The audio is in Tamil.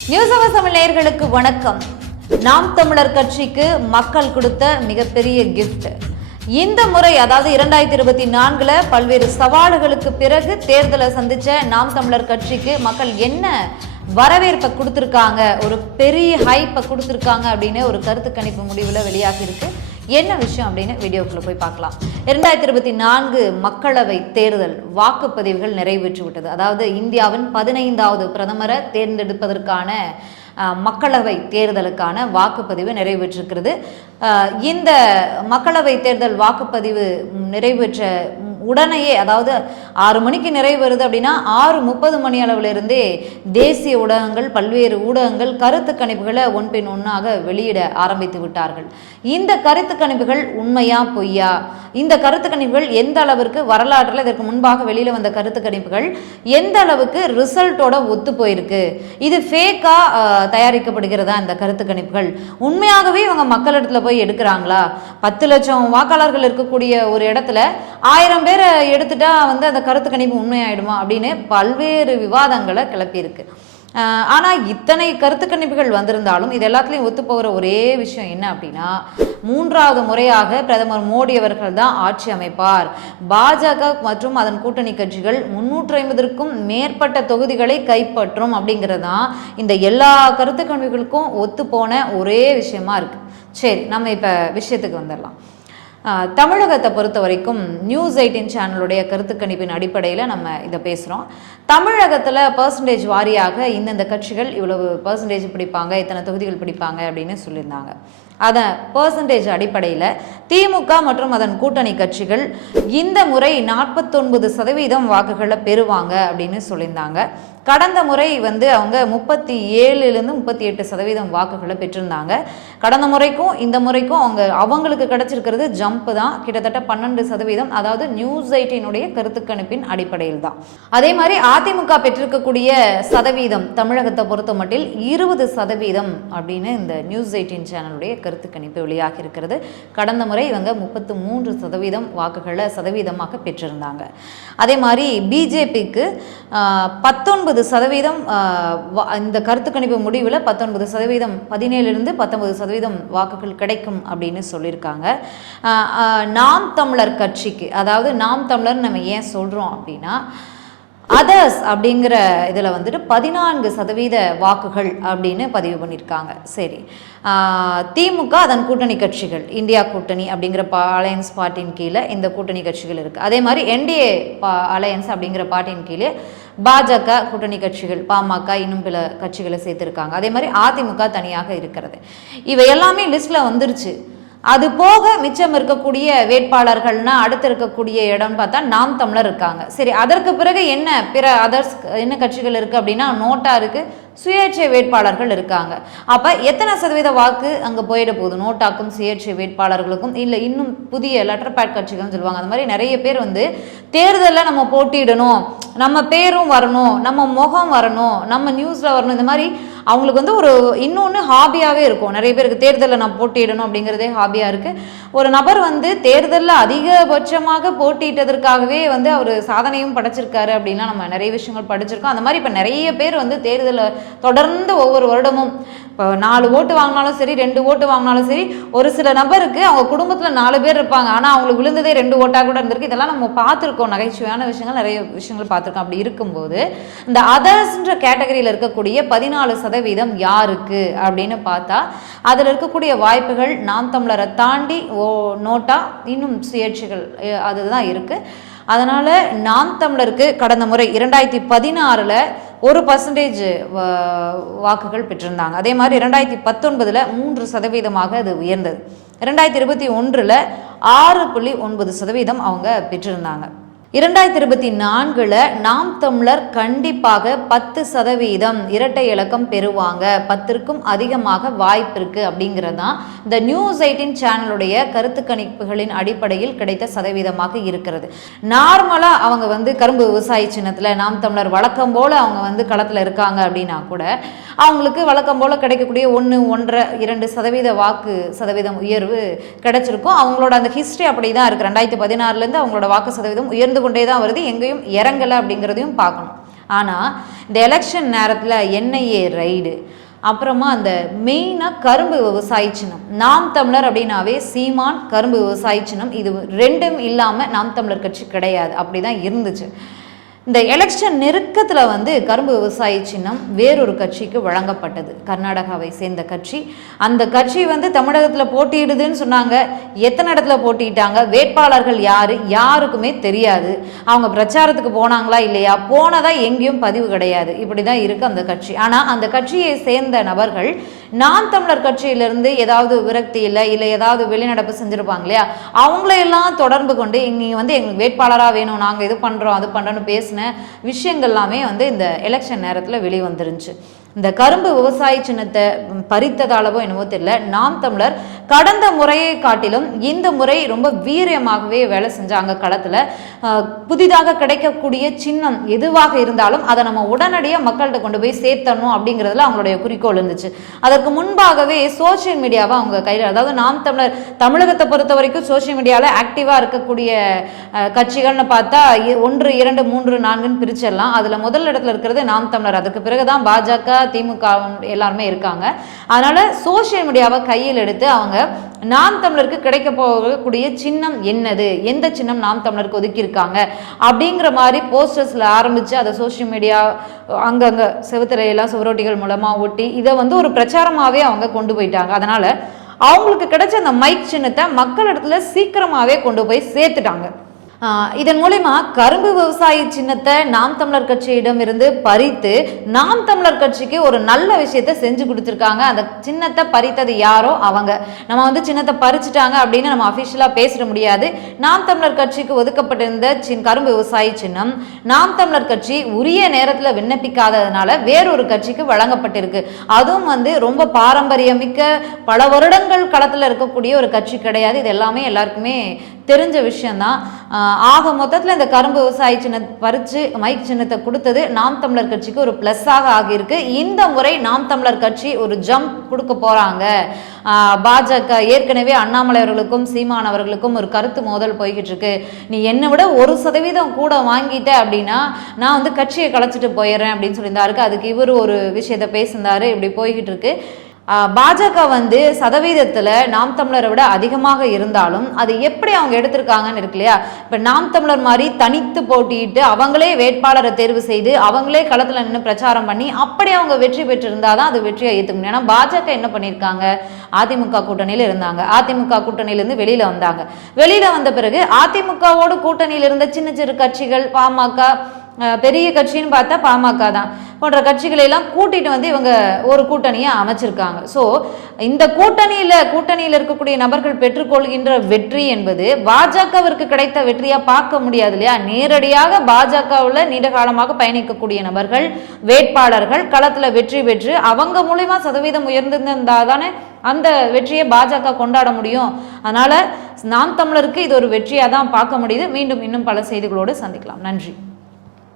நியூஸ் அவர் தமிழ் நேயர்களுக்கு வணக்கம். நாம் தமிழர் கட்சிக்கு மக்கள் கொடுத்த மிகப்பெரிய கிஃப்ட். இந்த முறை அதாவது 2024 பல்வேறு சவால்களுக்கு பிறகு தேர்தலை சந்திச்ச நாம் தமிழர் கட்சிக்கு மக்கள் என்ன வரவேற்பை கொடுத்துருக்காங்க, ஒரு பெரிய ஹைப்பை கொடுத்துருக்காங்க அப்படின்னு ஒரு கருத்து கணிப்பு முடிவில் வெளியாகி இருக்கு. என்ன விஷயம் அப்படின்னு வீடியோக்குள்ள போய் பார்க்கலாம். 2024 மக்களவை தேர்தல் வாக்குப்பதிவுகள் நிறைவேற்றி விட்டது. அதாவது இந்தியாவின் 15வது பிரதமரை தேர்ந்தெடுப்பதற்கான மக்களவை தேர்தலுக்கான வாக்குப்பதிவு நிறைவேற்றிருக்கிறது. இந்த மக்களவை தேர்தல் வாக்குப்பதிவு நிறைவேற்ற உடனேயே, அதாவது 6 மணிக்கு நிறைவேறுது அப்படின்னா 6:30 மணி அளவிலிருந்தே தேசிய ஊடகங்கள், பல்வேறு ஊடகங்கள் கருத்து கணிப்புகளை ஒன்பின் ஒன்றாக வெளியிட ஆரம்பித்து விட்டார்கள். இந்த கருத்து கணிப்புகள் உண்மையா பொய்யா, இந்த கருத்து கணிப்புகள் எந்த அளவிற்கு வரலாற்றில் இதற்கு முன்பாக வெளியில் வந்த கருத்து கணிப்புகள் எந்த அளவுக்கு ரிசல்ட்டோட ஒத்து போயிருக்கு, இது ஃபேக்கா தயாரிக்கப்படுகிறதா, இந்த கருத்து கணிப்புகள் உண்மையாகவே இவங்க மக்களிடத்துல போய் எடுக்கிறாங்களா, 10 லட்சம் வாக்காளர்கள் இருக்கக்கூடிய ஒரு இடத்துல 1000 பேரை எடுத்துட்டா அந்த கருத்து கணிப்பு உண்மையாயிடுமா அப்படின்னு பல்வேறு விவாதங்களை கிளப்பியிருக்கு. ஆனால் இத்தனை கருத்து கணிப்புகள் வந்திருந்தாலும் இது எல்லாத்துலேயும் ஒத்து போகிற ஒரே விஷயம் என்ன அப்படின்னா, 3வது முறையாக பிரதமர் மோடி அவர்கள் தான் ஆட்சி அமைப்பார், பாஜக மற்றும் அதன் கூட்டணி கட்சிகள் 350க்கும் மேற்பட்ட தொகுதிகளை கைப்பற்றும் அப்படிங்கிறது தான் இந்த எல்லா கருத்து கணிப்புகளுக்கும் ஒத்து போன ஒரே விஷயமா இருக்கு. சரி, நம்ம இப்போ விஷயத்துக்கு வந்துடலாம். தமிழகத்தை பொறுத்த வரைக்கும் News18 சேனலுடைய கருத்து கணிப்பின் அடிப்படையில் நம்ம இதை பேசுகிறோம். தமிழகத்தில் பர்சன்டேஜ் வாரியாக இந்தந்த கட்சிகள் இவ்வளவு பர்சன்டேஜ் பிடிப்பாங்க, இத்தனை தொகுதிகள் பிடிப்பாங்க அப்படின்னு சொல்லியிருந்தாங்க. அதன் பர்சன்டேஜ் அடிப்படையில் திமுக மற்றும் அதன் கூட்டணி கட்சிகள் இந்த முறை 49% வாக்குகளை பெறுவாங்க அப்படின்னு சொல்லியிருந்தாங்க. கடந்த முறை அவங்க 37லேருந்து 38% வாக்குகளை பெற்றிருந்தாங்க. கடந்த முறைக்கும் இந்த முறைக்கும் அவங்களுக்கு கிடைச்சிருக்கிறது ஜம்ப் தான், கிட்டத்தட்ட 12%. அதாவது News18 கருத்து கணிப்பின் அடிப்படையில் தான். அதே மாதிரி அதிமுக பெற்றிருக்கக்கூடிய சதவீதம் தமிழகத்தை பொறுத்த மட்டில் 20% அப்படின்னு இந்த News18 சேனலுடைய கருத்து கணிப்பு வெளியாகி இருக்கிறது. கடந்த முறை 33% வாக்குகளை சதவீதமாக பெற்றிருந்தாங்க. அதே மாதிரி பிஜேபிக்கு 19% இந்த கருத்து கணிப்பு முடிவில் 19%, 17லிருந்து 19% வாக்குகள் கிடைக்கும் அப்படின்னு சொல்லியிருக்காங்க. நாம் தமிழர் கட்சிக்கு, அதாவது நாம் தமிழர் நம்ம ஏன் சொல்கிறோம் அப்படின்னா, அதர்ஸ் அப்படிங்கிற இதில் 14% வாக்குகள் அப்படின்னு பதிவு பண்ணியிருக்காங்க. சரி, திமுக அதன் கூட்டணி கட்சிகள், இந்தியா கூட்டணி அப்படிங்கிற அலையன்ஸ் பார்ட்டின் கீழே இந்த கூட்டணி கட்சிகள் இருக்குது. அதே மாதிரி என்டிஏ அலையன்ஸ் அப்படிங்கிற பார்ட்டின் கீழே பாஜக கூட்டணி கட்சிகள், பாமக இன்னும் பல கட்சிகளை சேர்த்துருக்காங்க. அதே மாதிரி அதிமுக தனியாக இருக்கிறது. இவை எல்லாமே லிஸ்ட்டில் வந்துருச்சு. அது போக மிச்சம் இருக்கக்கூடிய வேட்பாளர்கள்னா அடுத்து இருக்கக்கூடிய இடம் பார்த்தா நாம் தமிழர் இருக்காங்க. சரி, அதற்கு பிறகு என்ன பிற அதர்ஸ் என்ன கட்சிகள் இருக்குது அப்படின்னா, நோட்டா இருக்குது, சுயேட்சை வேட்பாளர்கள் இருக்காங்க. அப்போ எத்தனை சதவீத வாக்கு அங்கே போயிட போகுது, நோட்டாக்கும் சுயேட்சை வேட்பாளர்களுக்கும், இல்லை இன்னும் புதிய லெட்டர் பேட் கட்சிகள்னு சொல்லுவாங்க. அந்த மாதிரி நிறைய பேர் தேர்தலில் நம்ம போட்டியிடணும், நம்ம பேரும் வரணும், நம்ம முகம் வரணும், நம்ம நியூஸில் வரணும், இந்த மாதிரி அவங்களுக்கு ஒரு இன்னொன்று ஹாபியாகவே இருக்கும். நிறைய பேருக்கு தேர்தலில் நான் போட்டியிடணும் அப்படிங்கிறதே ஹாபியாக இருக்குது. ஒரு நபர் தேர்தலில் அதிகபட்சமாக போட்டியிட்டதற்காகவே அவர் சாதனையும் படைச்சிருக்காரு அப்படின்லாம் நம்ம நிறைய விஷயங்கள் படிச்சிருக்கோம். அந்த மாதிரி இப்போ நிறைய பேர் தேர்தலில் தொடர்ந்து ஒவ்வொரு வருடமும் இப்போ 4 ஓட்டு வாங்கினாலும் சரி, 2 ஓட்டு வாங்கினாலும் சரி, ஒரு சில நபருக்கு அவங்க குடும்பத்தில் 4 பேர் இருப்பாங்க, ஆனால் அவங்களுக்கு விழுந்ததே 2 ஓட்டாக கூட இருந்திருக்கு. இதெல்லாம் நம்ம பார்த்துருக்கோம், நகைச்சுவையான விஷயங்கள், நிறைய விஷயங்கள் பார்த்துருக்கோம். அப்படி இருக்கும்போது இந்த அதர்ஸ்ன்ற கேட்டகரியில் இருக்கக்கூடிய 14% யாருக்கு அப்படின்னு பார்த்தா, அதில் இருக்கக்கூடிய வாய்ப்புகள் நாம் தமிழரை தாண்டி நோட்டா இன்னும் சுயேட்சைகள் அதுதான் இருக்குது. அதனால் நாம் தமிழருக்கு கடந்த முறை 2016 1% வாக்குகள் பெற்றிருந்தாங்க. அதே மாதிரி 2019 3% அது உயர்ந்தது. 2021 6.9% அவங்க பெற்றிருந்தாங்க. 2024 நாம் தமிழர் கண்டிப்பாக 10% இரட்டை இலக்கம் பெறுவாங்க, 10க்கும் அதிகமாக வாய்ப்பு இருக்கு அப்படிங்கிறது தான் இந்த News18 சேனலுடைய கருத்து கணிப்புகளின் அடிப்படையில் கிடைத்த சதவீதமாக இருக்கிறது. நார்மலா அவங்க கரும்பு விவசாய சின்னத்துல நாம் தமிழர் வழக்கம் போல அவங்க களத்துல இருக்காங்க அப்படின்னா கூட அவங்களுக்கு வழக்கம் போல கிடைக்கக்கூடிய 1, 1.5, 2% வாக்கு சதவீதம் உயர்வு கிடைச்சிருக்கும். அவங்களோட அந்த ஹிஸ்டரி அப்படிதான் இருக்கு. 2016 அவங்களோட வாக்கு சதவீதம் உயர்ந்து கொண்டே தான் வருது, எங்கேயும் இறங்கலை அப்படிங்கிறதையும் பார்க்கணும். ஆனால் இந்த எலெக்ஷன் நேரத்தில் என்ஐஏ ரைடு, அப்புறமா அந்த மெயினாக கரும்பு விவசாய சின்னம், நாம் தமிழர் அப்படின்னாவே சீமான் கரும்பு விவசாய சின்னம், இது ரெண்டும் இல்லாமல் நாம் தமிழர் கட்சி கிடையாது. அப்படி தான் இருந்துச்சு. இந்த எலெக்ஷன் நெருக்கத்தில் வந்து கரும்பு விவசாய சின்னம் வேறொரு கட்சிக்கு வழங்கப்பட்டது. கர்நாடகாவை சேர்ந்த கட்சி. அந்த கட்சி வந்து தமிழகத்தில் போட்டியிடுதுன்னு சொன்னாங்க. எத்தனை இடத்துல போட்டிட்டாங்க, வேட்பாளர்கள் யார், யாருக்குமே தெரியாது. அவங்க பிரச்சாரத்துக்கு போனாங்களா இல்லையா, போனதா எங்கேயும் பதிவு கிடையாது. இப்படி தான் இருக்குது அந்த கட்சி. ஆனால் அந்த கட்சியை சேர்ந்த நபர்கள் நாம் தமிழர் கட்சியிலிருந்து ஏதாவது விரக்தி இல்லை ஏதாவது வெளிநடப்பு செஞ்சுருப்பாங்க இல்லையா, அவங்களையெல்லாம் தொடர்பு கொண்டு இங்கே வந்து எங்களுக்கு வேட்பாளராக வேணும், நாங்கள் இது பண்ணுறோம் அது பண்ணுறோன்னு பேசின விஷயங்கள் எல்லாமே வந்து இந்த எலெக்ஷன் நேரத்தில் வெளிவந்துருந்துச்சு. இந்த கரும்பு விவசாய சின்னத்தை பறித்ததாலவோ என்னவோ தெரியல, நாம் தமிழர் கடந்த முறையை காட்டிலும் இந்த முறை ரொம்ப வீரியமாகவே வேலை செஞ்சாங்க களத்தில். புதிதாக கிடைக்கக்கூடிய சின்னம் எதுவாக இருந்தாலும் அதை நம்ம உடனடியாக மக்கள்கிட்ட கொண்டு போய் சேர்த்தணும் அப்படிங்கிறதுல அவங்களுடைய குறிக்கோள் இருந்துச்சு. அதற்கு முன்பாகவே சோசியல் மீடியாவை அவங்க கையில், அதாவது நாம் தமிழர் தமிழகத்தை பொறுத்த வரைக்கும் சோசியல் மீடியாவில் ஆக்டிவாக இருக்கக்கூடிய கட்சிகள்னு பார்த்தா 1, 2, 3, 4ன்னு பிரிச்சிடலாம். அதில் முதல் இடத்துல இருக்கிறது நாம் தமிழர். அதுக்கு பிறகுதான் பாஜக, திமுக எல்லாருமே இருக்காங்க. அதனால சோசியல் மீடியாவை கையில் எடுத்து அவங்க நாம் தமிழருக்கு கிடைக்க போகக்கூடிய சின்னம் என்னது, எந்த சின்னம் நாம் தமிழருக்கு ஒதுக்கி இருக்காங்க அப்படிங்கிற மாதிரி போஸ்டர்ஸ்ல ஆரம்பிச்சு அதை சோசியல் மீடியா அங்கங்க செவுத்திரையெல்லாம் சுவரொட்டிகள் மூலமா ஒட்டி இதை வந்து ஒரு பிரச்சாரமாவே அவங்க கொண்டு போயிட்டாங்க. அதனால அவங்களுக்கு கிடைச்ச அந்த மைக் சின்னத்தை மக்களிடத்துல சீக்கிரமாவே கொண்டு போய் சேர்த்துட்டாங்க. இதன் மூலமா கரும்பு விவசாய சின்னத்தை நாம் தமிழர் கட்சியிடம் இருந்து பறித்து நாம் தமிழர் கட்சிக்கு ஒரு நல்ல விஷயத்த செஞ்சு கொடுத்துருக்காங்க. அந்த சின்னத்தை பறித்தது யாரோ அவங்க. நம்ம வந்து சின்னத்தை பறிச்சுட்டாங்க அப்படின்னு நம்ம அஃபிஷியலாக பேசிட முடியாது. நாம் தமிழர் கட்சிக்கு ஒதுக்கப்பட்டிருந்த கரும்பு விவசாய சின்னம் நாம் தமிழர் கட்சி உரிய நேரத்தில் விண்ணப்பிக்காததுனால வேறொரு கட்சிக்கு வழங்கப்பட்டிருக்கு. அதுவும் வந்து ரொம்ப பாரம்பரியமிக்க பல வருடங்கள் களத்தில் இருக்கக்கூடிய ஒரு கட்சி கிடையாது. இது எல்லாமே எல்லாருக்குமே தெரிஞ்ச விஷயம்தான். ஆக மொத்தத்தில் இந்த கரும்பு விவசாய சின்னத்தை பறித்து மைக் சின்னத்தை கொடுத்தது நாம் தமிழர் கட்சிக்கு ஒரு ப்ளஸ்ஸாக ஆகியிருக்கு. இந்த முறை நாம் தமிழர் கட்சி ஒரு ஜம்ப் கொடுக்க போகிறாங்க. பாஜக ஏற்கனவே அண்ணாமலை அவர்களுக்கும் சீமான் அவர்களுக்கும் ஒரு கருத்து மோதல் போய்கிட்டு இருக்கு. நீ என்னை விட 1% கூட வாங்கிட்ட அப்படின்னா நான் வந்து கட்சியை கலைச்சிட்டு போயிடுறேன் அப்படின்னு சொல்லியிருந்தாருக்கு. அதுக்கு இவர் ஒரு விஷயத்த பேசியிருந்தாரு. இப்படி போய்கிட்டு இருக்கு. பாஜக வந்து சதவீதத்தில் நாம் தமிழரை விட அதிகமாக இருந்தாலும் அது எப்படி அவங்க எடுத்திருக்காங்கன்னு இருக்கு இல்லையா. இப்போ நாம் தமிழர் மாதிரி தனித்து போட்டியிட்டு அவங்களே வேட்பாளரை தேர்வு செய்து அவங்களே களத்தில் நின்று பிரச்சாரம் பண்ணி அப்படி அவங்க வெற்றி பெற்றிருந்தாதான் அது வெற்றியை ஏற்றுக்க முடியும். ஏன்னா பாஜக என்ன பண்ணியிருக்காங்க, அதிமுக கூட்டணியில் இருந்தாங்க. அதிமுக கூட்டணியிலேருந்து வெளியில் வந்தாங்க. வெளியில் வந்த பிறகு அதிமுகவோடு கூட்டணியில் இருந்த சின்ன சிறு கட்சிகள், பாமக, பெரிய கட்சின்னு பார்த்தா பாமக தான் போன்ற கட்சிகளை எல்லாம் கூட்டிட்டு வந்து இவங்க ஒரு கூட்டணியை அமைச்சிருக்காங்க. ஸோ இந்த கூட்டணியில் இருக்கக்கூடிய நபர்கள் பெற்றுக்கொள்கின்ற வெற்றி என்பது பாஜகவிற்கு கிடைத்த வெற்றியா பார்க்க முடியாது இல்லையா. நேரடியாக பாஜகவில் நீண்ட காலமாக பயணிக்கக்கூடிய நபர்கள், வேட்பாளர்கள் களத்தில் வெற்றி பெற்று அவங்க மூலமா சதவீதம் உயர்ந்திருந்தா தானே அந்த வெற்றியை பாஜக கொண்டாட முடியும். அதனால நாம் தமிழருக்கு இது ஒரு வெற்றியாக தான் பார்க்க முடியுது. மீண்டும் இன்னும் பல செய்திகளோடு சந்திக்கலாம். நன்றி.